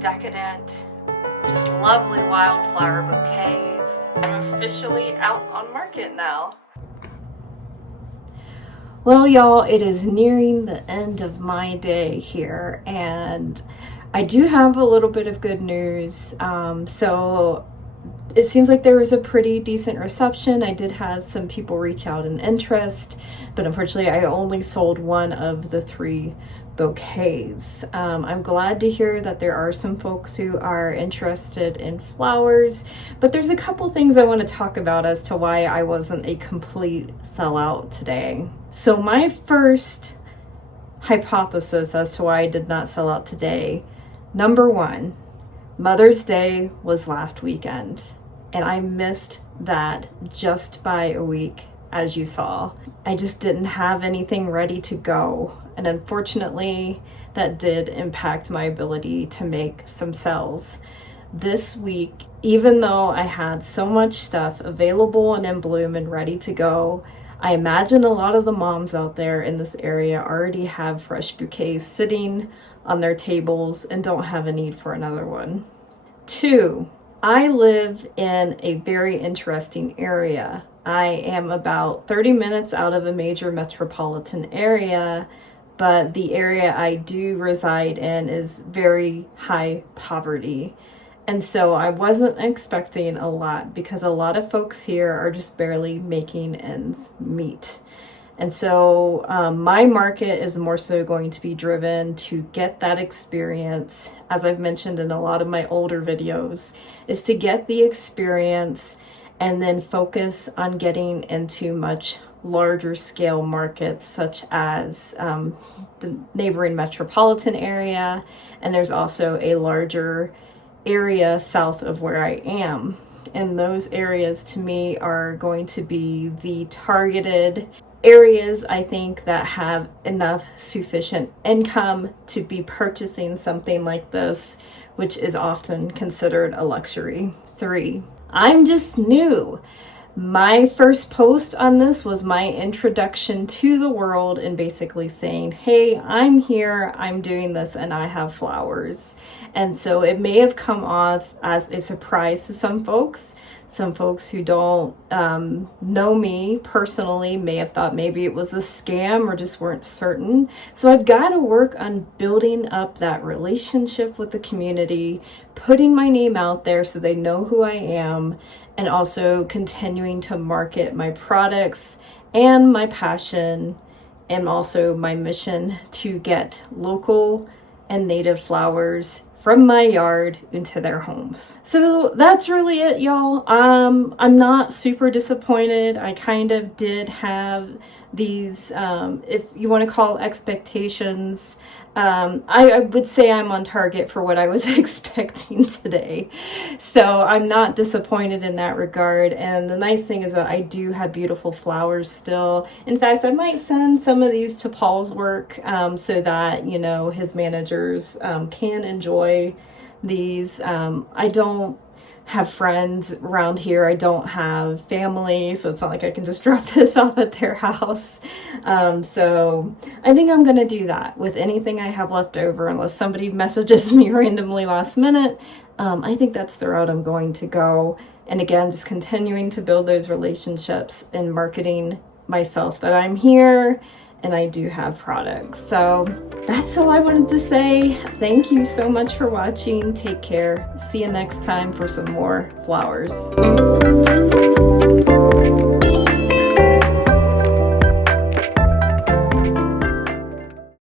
Decadent, just lovely wildflower bouquets. I'm officially out on market now. Well, y'all, it is nearing the end of my day here, and I do have a little bit of good news. So it seems like there was a pretty decent reception. I did have some people reach out in interest, but unfortunately I only sold one of the 3 bouquets. I'm glad to hear that there are some folks who are interested in flowers, but there's a couple things I want to talk about as to why I wasn't a complete sellout today. So my first hypothesis as to why I did not sell out today, number 1, Mother's Day was last weekend, and I missed that just by a week, as you saw. I just didn't have anything ready to go, and unfortunately, that did impact my ability to make some sales. This week, even though I had so much stuff available and in bloom and ready to go, I imagine a lot of the moms out there in this area already have fresh bouquets sitting on their tables and don't have a need for another one. 2, I live in a very interesting area. I am about 30 minutes out of a major metropolitan area, but the area I do reside in is very high poverty. And so I wasn't expecting a lot because a lot of folks here are just barely making ends meet. And so my market is more so going to be driven to get that experience, as I've mentioned in a lot of my older videos, is to get the experience and then focus on getting into much larger scale markets such as the neighboring metropolitan area. And there's also a larger area south of where I am. And those areas to me are going to be the targeted areas, I think, that have enough sufficient income to be purchasing something like this, which is often considered a luxury. 3, I'm just new. My first post on this was my introduction to the world and basically saying, hey, I'm here, I'm doing this, and I have flowers. And so it may have come off as a surprise to some folks. Some folks who don't know me personally may have thought maybe it was a scam or just weren't certain. So I've got to work on building up that relationship with the community, putting my name out there so they know who I am, and also continuing to market my products and my passion and also my mission to get local and native flowers from my yard into their homes. So that's really it, y'all. I'm not super disappointed. I kind of did have these, if you want to call expectations, I would say I'm on target for what I was expecting today. So I'm not disappointed in that regard. And the nice thing is that I do have beautiful flowers still. In fact, I might send some of these to Paul's work so that, you know, his managers can enjoy these. I don't have friends around here. I don't have family, so it's not like I can just drop this off at their house. So I think I'm gonna do that with anything I have left over, unless somebody messages me randomly last minute. I think that's the route I'm going to go. And again, just continuing to build those relationships and marketing myself that I'm here and I do have products. So that's all I wanted to say. Thank you so much for watching. Take care. See you next time for some more flowers.